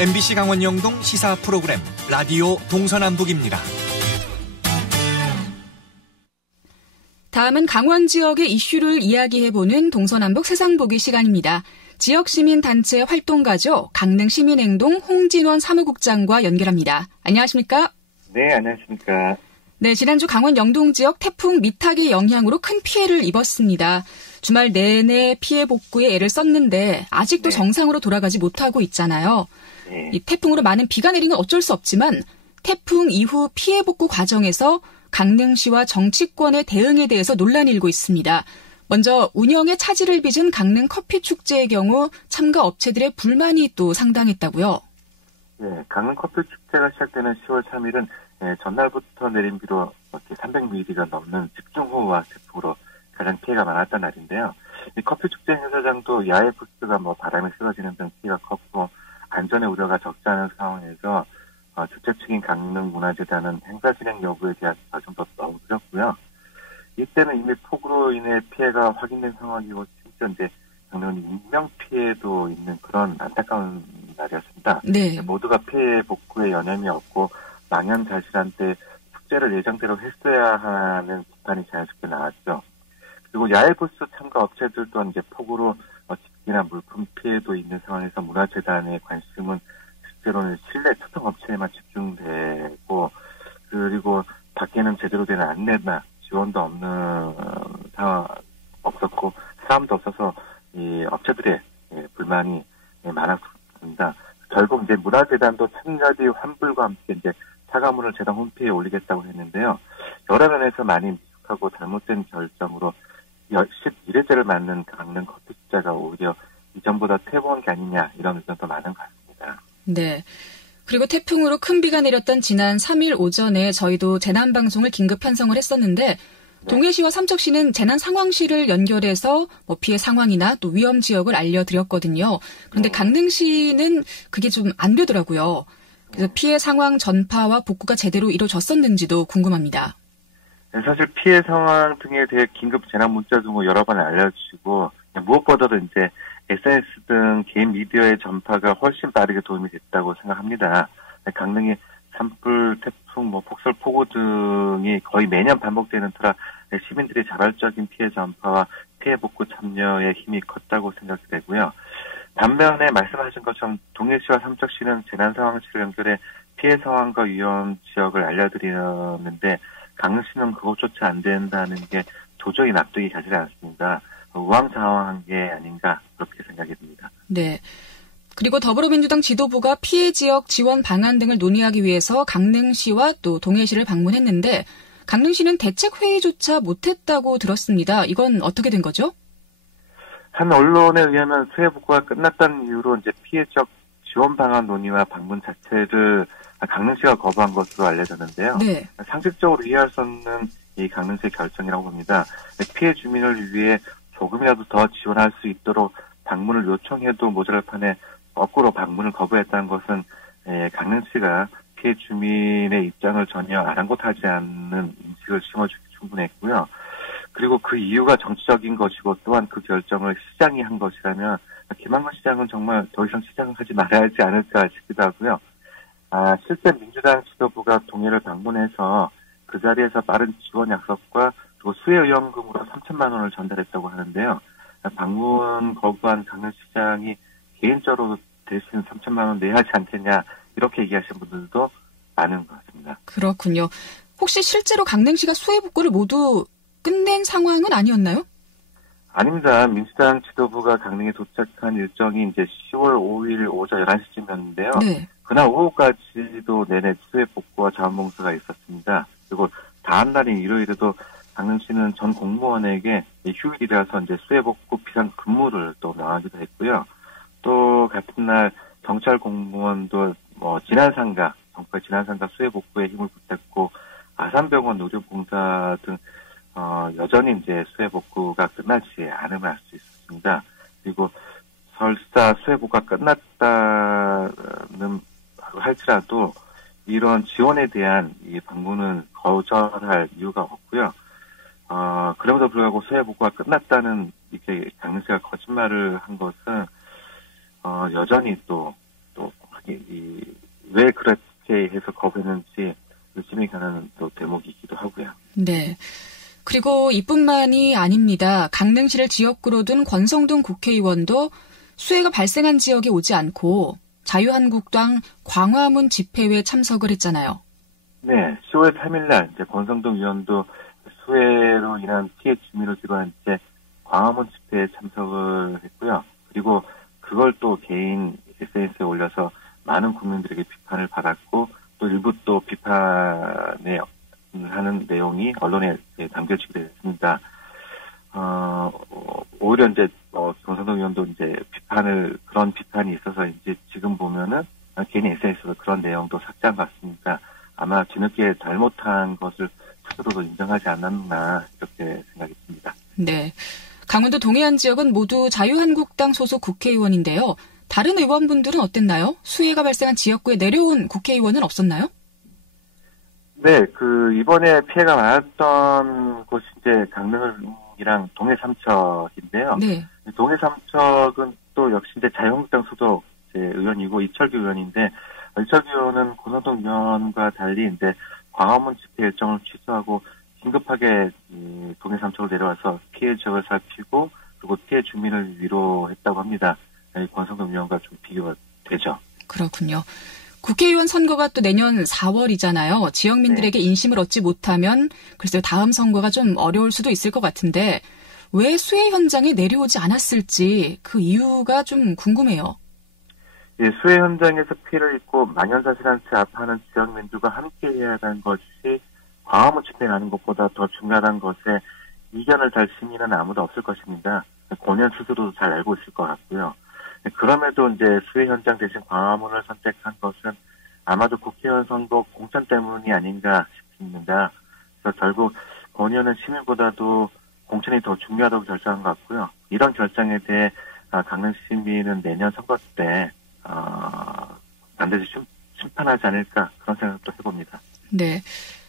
MBC 강원 영동 시사 프로그램 라디오 동서남북입니다. 다음은 강원 지역의 이슈를 이야기해보는 동서남북 세상보기 시간입니다. 지역시민단체 활동가죠. 강릉시민행동 홍진원 사무국장과 연결합니다. 안녕하십니까? 네, 안녕하십니까? 네, 지난주 강원 영동 지역 태풍 미탁의 영향으로 큰 피해를 입었습니다. 주말 내내 피해 복구에 애를 썼는데 아직도 네. 정상으로 돌아가지 못하고 있잖아요. 네. 이 태풍으로 많은 비가 내린 건 어쩔 수 없지만 태풍 이후 피해 복구 과정에서 강릉시와 정치권의 대응에 대해서 논란이 일고 있습니다. 먼저 운영에 차질을 빚은 강릉 커피 축제의 경우 참가 업체들의 불만이 또 상당했다고요. 네, 강릉 커피 축제가 시작되는 10월 3일은 전날부터 내린 비로 300mm가 넘는 집중호우와 태풍으로 가장 피해가 많았던 날인데요. 이 커피 축제 행사장도 야외 부스가 바람에 쓰러지는 등 피해가 컸고 안전의 우려가 적지 않은 상황에서 주최 측인 강릉문화재단은 행사 진행 여부에 대한 결정도 넣어드렸고요. 이때는 이미 폭우로 인해 피해가 확인된 상황이고 심지어 이제 강릉은 인명 피해도 있는 그런 안타까운 날이었습니다. 네. 모두가 피해 복구에 여념이 없고 망연자실한 때 축제를 예정대로 했어야 하는 비판이 자연스럽게 나왔죠. 그리고 야외 부스 참가 업체들 또한 이제 폭우로 집기나 물품 피해도 있는 상황에서 문화재단의 관심은 실제로는 실내 초청 업체에만 집중되고 그리고 밖에는 제대로 된 안내나 지원도 없었고 사람도 없어서 이 업체들의 불만이 많았습니다. 결국 이제 문화재단도 참가비 환불과 함께 이제 사과문을 재단 홈페이지에 올리겠다고 했는데요. 여러 면에서 많이 미숙하고 잘못된 결정으로 11회째를 맞는 강릉 커피 축제가 오히려 이전보다 퇴보한 게 아니냐 이런 의견도 많은 것 같습니다. 네. 그리고 태풍으로 큰 비가 내렸던 지난 3일 오전에 저희도 재난방송을 긴급 편성을 했었는데 동해시와 삼척시는 재난 상황실을 연결해서 피해 상황이나 또 위험 지역을 알려드렸거든요. 그런데 강릉시는 그게 좀 안 되더라고요. 그래서 피해 상황 전파와 복구가 제대로 이루어졌었는지도 궁금합니다. 사실 피해 상황 등에 대해 긴급 재난 문자 등으로 여러 번 알려주시고 무엇보다도 이제 SNS 등 개인 미디어의 전파가 훨씬 빠르게 도움이 됐다고 생각합니다. 강릉이 산불, 태풍, 폭설, 폭우 등이 거의 매년 반복되는 터라 시민들의 자발적인 피해 전파와 피해 복구 참여에 힘이 컸다고 생각이 되고요. 반면에 말씀하신 것처럼 동해시와 삼척시는 재난 상황실을 연결해 피해 상황과 위험 지역을 알려드렸는데 강릉시는 그것조차 안 된다는 게 도저히 납득이 가지 않습니다. 우왕좌왕한 게 아닌가 그렇게 생각이 듭니다. 네. 그리고 더불어민주당 지도부가 피해 지역 지원 방안 등을 논의하기 위해서 강릉시와 또 동해시를 방문했는데 강릉시는 대책 회의조차 못했다고 들었습니다. 이건 어떻게 된 거죠? 한 언론에 의하면 수해 복구가 끝났다는 이유로 이제 피해 지역 지원 방안 논의와 방문 자체를 강릉시가 거부한 것으로 알려졌는데요. 네. 상식적으로 이해할 수 없는 이 강릉시의 결정이라고 봅니다. 피해 주민을 위해 조금이라도 더 지원할 수 있도록 방문을 요청해도 모자랄 판에 거꾸로 방문을 거부했다는 것은 강릉시가 피해 주민의 입장을 전혀 아랑곳하지 않는 인식을 심어주기 충분했고요. 그리고 그 이유가 정치적인 것이고 또한 그 결정을 시장이 한 것이라면 김한건 시장은 정말 더 이상 시장을 하지 말아야 하지 않을까 싶기도 하고요. 실제 민주당 지도부가 동해를 방문해서 그 자리에서 빠른 지원 약속과 그리고 수해의원금으로 3천만 원을 전달했다고 하는데요. 방문 거부한 강릉시장이 개인적으로 대신 3천만 원 내야 하지 않겠냐 이렇게 얘기하시는 분들도 많은 것 같습니다. 그렇군요. 혹시 실제로 강릉시가 수해 복구를 모두 끝낸 상황은 아니었나요? 아닙니다. 민주당 지도부가 강릉에 도착한 일정이 이제 10월 5일 오전 11시쯤이었는데요. 네. 그날 오후까지도 내내 수해 복구와 자원봉사가 있었습니다. 그리고 다음 날인 일요일에도 강릉시는 전 공무원에게 휴일이라서 이제 수해 복구 비상 근무를 또 명하기도 했고요. 또 같은 날 경찰 공무원도 정부의 지난상가 수해 복구에 힘을 보탰고 아산병원 의료봉사 등 여전히 이제 수해 복구가 끝나지 않음을 알 수 있었습니다. 그리고 설사 수해 복구가 끝났다는 할지라도 이런 지원에 대한 이 방문은 거절할 이유가 없고요. 그럼에도 불구하고 수해 복구가 끝났다는 이렇게 강릉시가 거짓말을 한 것은 여전히 또 왜 그렇게 해서 거부했는지 의심이 가는 또 대목이기도 하고요. 네. 그리고 이뿐만이 아닙니다. 강릉시를 지역구로 둔 권성동 국회의원도 수해가 발생한 지역에 오지 않고 자유한국당 광화문 집회에 참석을 했잖아요. 네, 10월 3일날 이제 권성동 의원도 수해로 인한 피해 주민을 기로한 이제 광화문 집회에 참석을 했고요. 그리고 그걸 또 개인 SNS에 올려서 많은 국민들에게 비판을 받았고 또 일부 또 비판에 하는 내용이 언론에 담겨지게 됐습니다. 오히려 이제 권성동 의원도 이제 그런 비판이 있어서 이제 지금 보면은 개인 SNS에서 그런 내용도 삭제한 것 같습니다. 아마 뒤늦게 잘못한 것을 스스로도 인정하지 않았나 이렇게 생각이 듭니다. 네. 강원도 동해안 지역은 모두 자유한국당 소속 국회의원인데요. 다른 의원분들은 어땠나요? 수해가 발생한 지역구에 내려온 국회의원은 없었나요? 네, 이번에 피해가 많았던 곳이 이제 강릉이랑 동해 삼척인데요. 네. 동해 삼척은 또 역시 이제 자유한국당 소속 의원이고 이철규 의원인데, 이철규 의원은 권성동 의원과 달리 이제 광화문 집회 일정을 취소하고 긴급하게 동해 삼척을 내려와서 피해 지역을 살피고 그리고 피해 주민을 위로했다고 합니다. 권성동 의원과 좀 비교가 되죠. 그렇군요. 국회의원 선거가 또 내년 4월이잖아요. 지역민들에게 네. 인심을 얻지 못하면 글쎄요, 다음 선거가 좀 어려울 수도 있을 것 같은데 왜 수해 현장에 내려오지 않았을지 그 이유가 좀 궁금해요. 예, 수해 현장에서 피해를 입고 만연사실한 채 아파하는 지역민들과 함께해야 하는 것이 광화문 집회에 가는 것보다 더 중요하다는 것에 이견을 달 시민은 아무도 없을 것입니다. 본인 스스로도 잘 알고 있을 것 같고요. 그럼에도 이제 수해 현장 대신 광화문을 선택한 것은 아마도 국회의원 선거 공천 때문이 아닌가 싶습니다. 그래서 결국 권 의원은 시민보다도 공천이 더 중요하다고 결정한 것 같고요. 이런 결정에 대해 강릉 시민은 내년 선거 때 반드시 심판하지 않을까 그런 생각도 해봅니다. 네.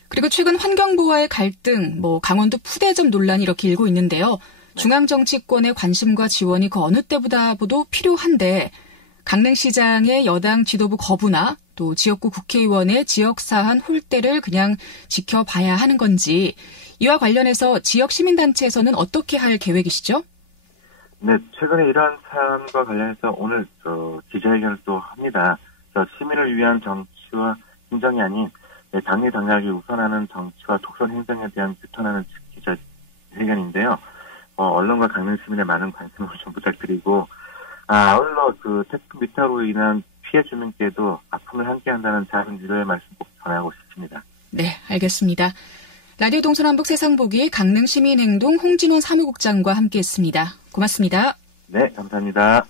그리고 최근 환경보호와의 갈등, 강원도 푸대접 논란이 이렇게 일고 있는데요. 중앙정치권의 관심과 지원이 그 어느 때보다도 필요한데 강릉시장의 여당 지도부 거부나 또 지역구 국회의원의 지역사안 홀대를 그냥 지켜봐야 하는 건지 이와 관련해서 지역 시민단체에서는 어떻게 할 계획이시죠? 네, 최근에 이러한 사안과 관련해서 오늘 기자회견을 또 합니다. 시민을 위한 정치와 행정이 아닌 당리 당략이 우선하는 정치와 독선 행정에 대한 규탄하는 기자회견인데요. 언론과 강릉 시민의 많은 관심을 좀 부탁드리고, 아울러 태풍 미타로 인한 피해 주민께도 아픔을 함께한다는 작은 위로의 말씀 꼭 전하고 싶습니다. 네, 알겠습니다. 라디오 동서남북 세상보기 강릉시민행동 홍진원 사무국장과 함께했습니다. 고맙습니다. 네, 감사합니다.